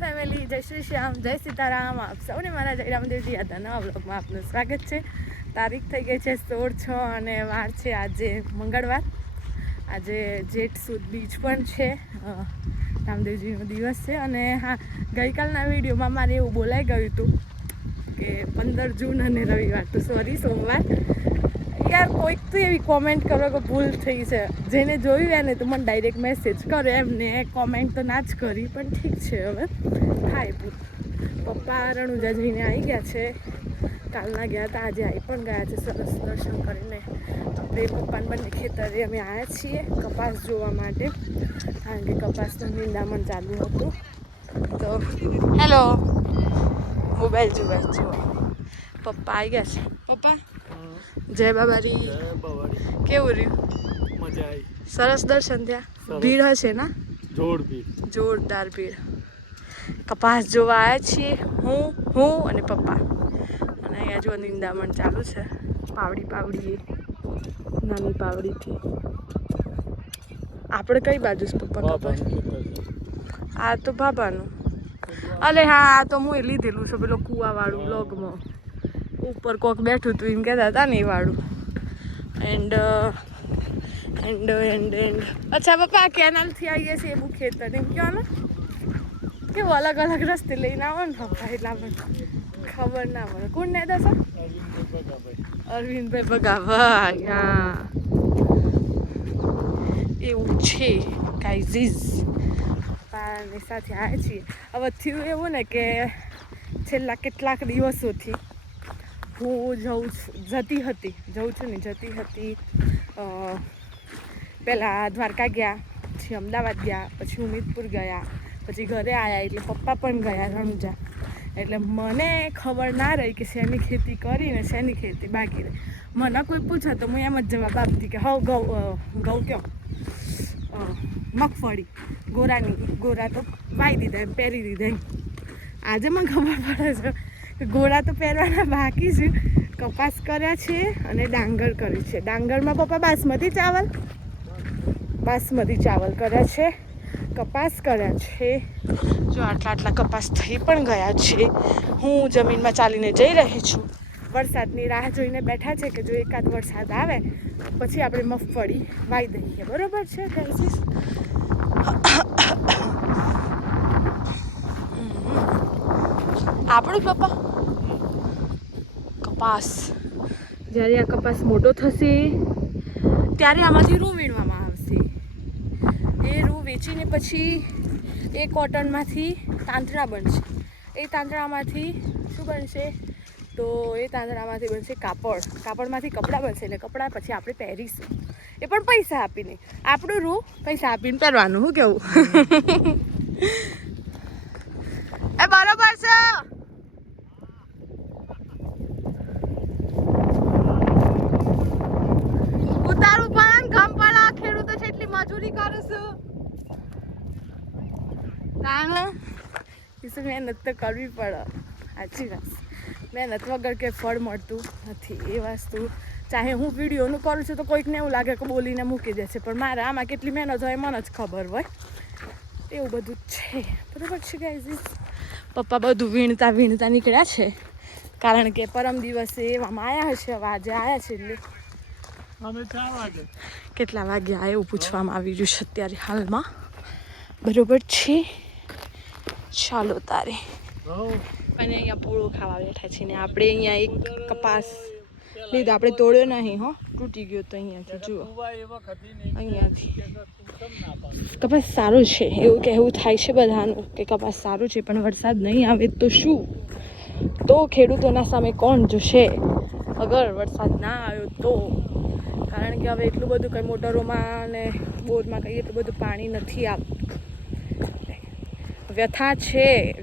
Family, જય શ્રી શ્યામ, જય સીતારામ. આપ સૌને મારા જય રામદેવજી યાદવ નવા બ્લોગમાં આપનું સ્વાગત છે. તારીખ થઈ ગઈ છે 16/6 અને વાર છે આજે મંગળવાર. આજે જેઠ સુદ બીજ પણ છે, રામદેવજીનો દિવસ છે. અને હા, ગઈકાલના વિડીયોમાં મારે એવું બોલાઈ ગયું હતું કે 15 જૂન અને રવિવાર, તો સોરી, સોમવાર. યાર, કોઈક તો એવી કોમેન્ટ કરો કે ભૂલ થઈ છે. જેને જોયું એને તો મને ડાયરેક્ટ મેસેજ કરે, એમને કોમેન્ટ તો ના જ કરી, પણ ઠીક છે, હવે થાય ભૂલ. પપ્પા રણુજા જઈને આવી ગયા છે, કાલના ગયા હતા, આજે આવી પણ ગયા છે. સરસ દર્શન કરીને આપણે પપ્પાને બંને ખેતરે અમે આવ્યા છીએ કપાસ જોવા માટે, કારણ કે કપાસનું નિંદામણ ચાલુ હતું. તો હેલો, મોબાઈલ જુઓ, પપ્પા આવી ગયા છે. પપ્પા જય બાબારી. કેવું રહ્યું? મજા આવી, સરસ દર્શન થયા. ભીડ હશે ના? જોરદાર ભીડ. કપાસ જોવા આવ્યા છીએ હું અને પપ્પા. અને અહીંયા જો નિંદામણ ચાલુ છે, પાવડી નાની પાવડીથી. આપણે કઈ બાજુ છે પપ્પા કપાસ? આ તો બાબાનું. અલે હા, આ તો હું લીધેલું છે પેલો કુવાવાળું બ્લોગમાં. ઉપર કોક બેઠું હતું એમ કહેતા હતા ને એ વાળું. એન્ડ અચ્છા પપ્પા, આ કેનાલથી આવીએ છીએ એવું ખેતર એમ કહો ને, કેવું અલગ અલગ રસ્તે લઈને આવો ને પપ્પા, એટલા મને ખબર ના પડે. કોણ ને દસ? અરવિંદભાઈ ભગાભાઈ. હા, એવું છે ગાઈઝ. પપ્પાની સાથે આવ્યા છીએ. હવે થયું એવું ને કે છેલ્લા કેટલાક દિવસોથી હું જતી હતી. પહેલાં દ્વારકા ગયા, પછી અમદાવાદ ગયા, પછી ઉમિદપુર ગયા, પછી ઘરે આવ્યા એટલે પપ્પા પણ ગયા રણુજા. એટલે મને ખબર ના રહી કે શેની ખેતી કરીને શેની ખેતી બાકી રહી. મને કોઈ પૂછે તો હું એમ જ જવાબ આપતી કે ઘઉં કયો, મગફળી, ગોરા તો વાઈ દીધા એમ, પહેરી દીધા એમ. આજે મને ખબર પડે છે કે ગોળા તો પહેરવાના બાકી છે. કપાસ કર્યા છે અને ડાંગર કરી છે. ડાંગરમાં પપ્પા બાસમતી ચાવલ કર્યા છે, કપાસ કર્યા છે. જો આટલા કપાસ થઈ પણ ગયા છે. હું જમીનમાં ચાલીને જઈ રહી છું. વરસાદની રાહ જોઈને બેઠા છે કે જો એકાદ વરસાદ આવે પછી આપણે મગફળી વાઈ દઈએ. બરોબર છે ગાઈઝ? આપણું પપ્પા કપાસ, જ્યારે આ કપાસ મોટો થશે ત્યારે આમાંથી રૂ વીણવામાં આવશે. એ રૂ વેચીને પછી એ કોટનમાંથી તાંતણા બનશે. એ તાંતણામાંથી શું બનશે? તો એ તાંતણામાંથી બનશે કાપડ. કાપડમાંથી કપડાં બનશે ને કપડાં પછી આપણે પહેરીશું. એ પણ પૈસા આપીને. આપણું રૂ પૈસા આપીને પહેરવાનું. શું કેવું? એ બરોબર છે. ઉતારવું પડે ને, ગમ પડે. ખેડૂતો છે એટલી મજૂરી કરું છું. મહેનત તો કરવી પડે. સાચી વાત. મહેનત વગર કે ફળ મળતું નથી. એ વસ્તુ ચાહે હું વિડીયોનું કરું છું તો કોઈકને એવું લાગે કે બોલીને મૂકી દે છે, પણ મારે આમાં કેટલી મહેનત હોય મને જ ખબર હોય. એવું બધું છે. બરાબર છે ગાઈઝ? પપ્પા બધું વીણતા નીકળ્યા છે, કારણ કે પરમ દિવસે એવામાં આવ્યા હશે. હવે આજે આવ્યા છે એટલે કેટલા વાગ્યા એવું પૂછવામાં આવી રહ્યું છે અત્યારે હાલમાં. બરોબર છે, ચાલો તારે. અને અહીંયા પૂળો ખાવા બેઠા છે ને આપણે અહીંયા એક કપાસ લીધો. આપણે તોડ્યો નહીં, તૂટી ગયો તો અહીંયાથી. જુઓ, અહીંયાથી કપાસ સારું છે એવું કહેવું થાય છે બધાનું કે કપાસ સારું છે, પણ વરસાદ નહીં આવે તો શું? તો ખેડૂતોના સામે કોણ જોશે અગર વરસાદ ના આવ્યો તો? કારણ કે હવે એટલું બધું કંઈ મોટરોમાં અને બોરમાં કંઈ એટલું બધું પાણી નથી આવતું.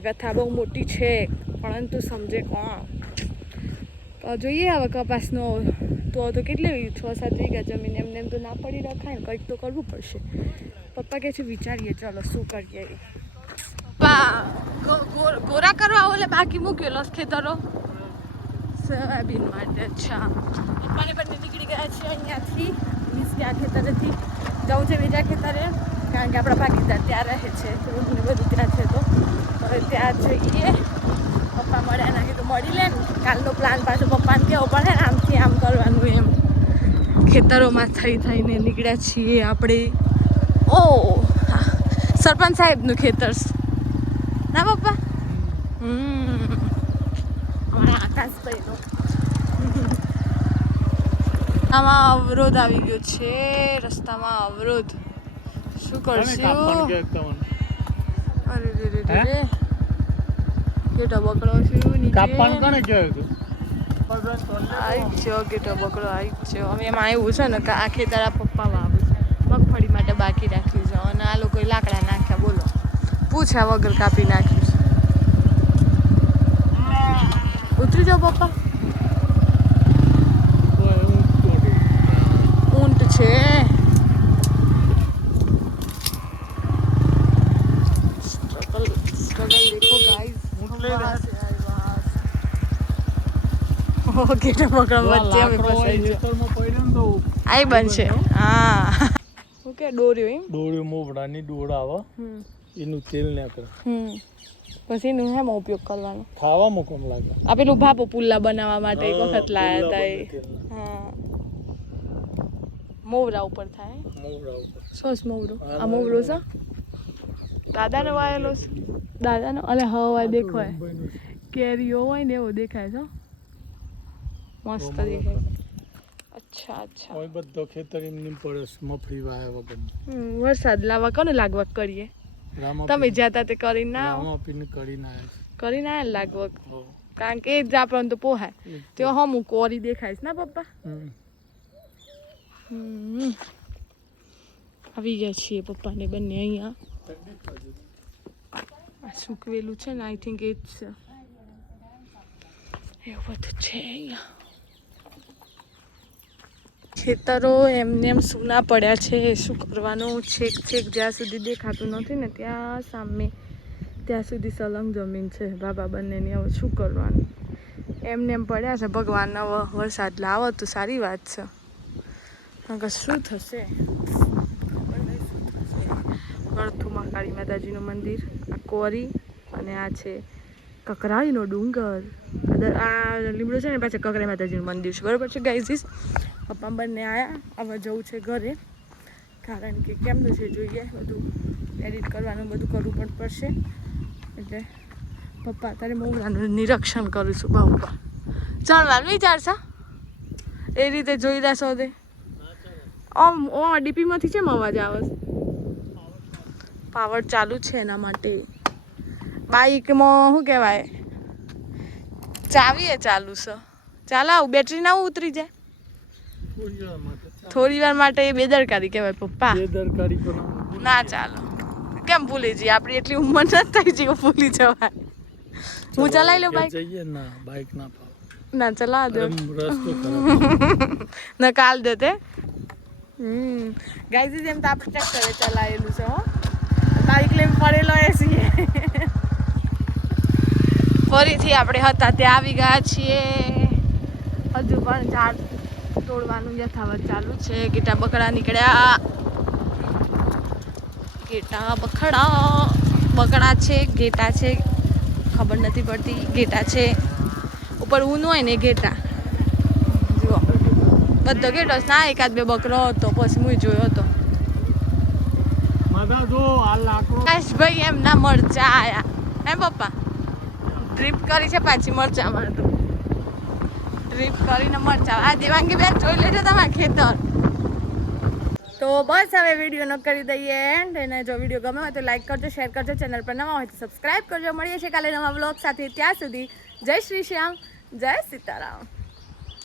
વ્યથા બહુ મોટી છે, પરંતુ સમજે કોણ? તો જોઈએ હવે કપાસનો તો કેટલી 6-7 વીઘા જમીન એમને એમ તો ના પડી રખાય ને, કંઈક તો કરવું પડશે. પપ્પા કહે છે વિચારીએ, ચાલો શું કરીએ. ગોરા કરવા ઓલે બાકી મૂકેલો ખેતરો સોયાબીન માટે. અચ્છા, પપ્પાને બંને નીકળી ગયા છે અહીંયાથી. મીન્સ કે આ ખેતરેથી જવું છે બીજા ખેતરે, કારણ કે આપણા ભાગીદાર ત્યાં રહે છે, રોડને બધું ત્યાં છે. તો હવે ત્યાં જઈએ. પપ્પા મળ્યા ના કીધું મળી લે ને, કાલનો પ્લાન પાછો પપ્પાને કેવો પડે ને આમથી આમ કરવાનું એમ. ખેતરોમાં થઈને નીકળ્યા છીએ આપણે. ઓ સરપંચ સાહેબનું ખેતર ના પપ્પા? અમારા આકાશભાઈનો. આમાં અવરોધ આવી ગયો છે, રસ્તામાં અવરોધ. શું કરશું? અરે રે કેટો બકડો છું નીચે. કાપવાનું કોને કહેવાય છે? આવી જ છો કેટો બકડો આવી જ છો. અમે એમાં આવ્યું છે ને કે આ ખેતર પપ્પા વાવું છે, મગફળી માટે બાકી રાખ્યું છે અને આ લોકોએ લાકડા નાખ્યા. બોલો, પૂછ્યા વગર કાપી નાખ્યું છે. ઉતરી જાઓ પપ્પા. ઊંટ છે. स्ट्रगल देखो गाइस. ઓકે તો પકડ વચ્ચે અમે ફસાઈ ગયો. આઈ બનશે. હા ઓકે દોર્યો એમ. દોર્યો મોવડાની દોડ આવે, એનું તેલ નાખે. પછી એનું હેમાં ઉપયોગ કરવાનો? ખાવામાં કોમ લાગે. આ પેલું ભાપો પુલ્લા બનાવવા માટે એક વખત લાયા હતા એ. હા મોવરા ઉપર થાય. મોવડા ઉપર સોસ મોવરો. આ મોવરો છે દાદાનો વાયેલો છે. દાદાનો અલે હવાય દેખાય, કેરીઓ હોય ને એવો દેખાય છે. મસ્ત દેખાય. અચ્છા અચ્છા. ઓય બધો ખેતર એમની પડે મફળી વાયા વગર. વરસાદ લાવવા કોને લાગવગ કરીએ? તમે જ્યાં તે કરીને ના આવો. કરીને આયા લાગવગ. કારણ કે એ જ આપણને તો પોહાય. તો હમું કોરી દેખાય ના પપ્પા? આવી ગયા છીએ પપ્પાને બંને અહીંયા. આ સૂકવેલું છે ને, આઈ થિંક એ જ છે. એવું બધું છે અહીંયા. ખેતરો એમને એમ સૂના પડ્યા છે. શું કરવાનું? છેક જ્યાં સુધી દેખાતું નથી ને ત્યાં સામે ત્યાં સુધી સલંગ જમીન છે બાબા બંનેની. હવે શું કરવાનું? એમને એમ પડ્યા છે. ભગવાન હવે વરસાદ લાવો તો સારી વાત છે. આગળ શું થશે ગળથુમાં કાળી માતાજીનું મંદિર, આ કોરી અને આ છે કકરાઈનો ડુંગર. આ લીમડો છે ને પાછળ કકરાઈ માતાજીનું મંદિર છે. બરાબર છે ગાઈઝ? પપ્પા બંને આવ્યા. હવે જવું છે ઘરે, કારણ કે કેમનું છે જોઈએ, બધું એડિટ કરવાનું બધું કરવું પણ પડશે. એટલે પપ્પા તારે મોવરાનું નિરીક્ષણ કરું છું. બહુ ચણવાનું વિચારશો એ રીતે જોઈ રહેશો તે. ઓ ડીપીમાંથી કેમ અવાજ આવે? પાવર ચાલુ છે એના માટે. બાઈકમાં શું કહેવાય, ચાવીએ ચાલુ છે. ચાલ આવું બેટરી ના ઉતરી જાય થોડી વાર માટે. એ બેદરકારી કહેવાય પપ્પા. બેદરકારી ના ચાલો. કેમ ભૂલી જઈએ? આપણી એટલી ઉંમર નથી થઈ જઈએ ભૂલી જવાય. હું ચલાવી લઉં બાઈક? ના બાઈક ના ના ચલા દો રસ્તો ના કાલ દેતે. ગાઈઝ એમ તો આપણે ટ્રેક્ટરે ચલાવેલું છે હો. બાઈક લઈને પડેલો એ છીએ. ફરીથી આપણે હતા ત્યાં આવી ગયા છીએ. હજુ પણ ઝાડ તોડવાનું યથાવત ચાલુ છે. ગેટા બકડા નીકળ્યા. ગેટા બકડા છે, ગેટા છે, ખબર નથી પડતી. ગેટા છે ઉપર ઊન હોય ને ગેટા. જુઓ બધો ગેટો ના, એકાદ બે બકરો હતો પછી હું જોયો હતો. ભાઈ એમના મરચા આયા હે પપ્પા. ડ્રીપ કરી છે પાછી મરચા માં તો. ડ્રીપ કરીને મરચા. આ દેવાંગી બેન જોઈ લેજો તમારા ખેતર. તો બસ હવે વિડીયો ન કરી દઈએ એન્ડ. અને જો વિડીયો ગમે હોય તો લાઈક કરજો, શેર કરજો, ચેનલ પર નવા હોય તો સબસ્ક્રાઈબ કરજો. મળીએ છીએ કાલે નવા વ્લોગ સાથે. ત્યાં સુધી જય શ્રી શ્યામ, જય સીતારામ.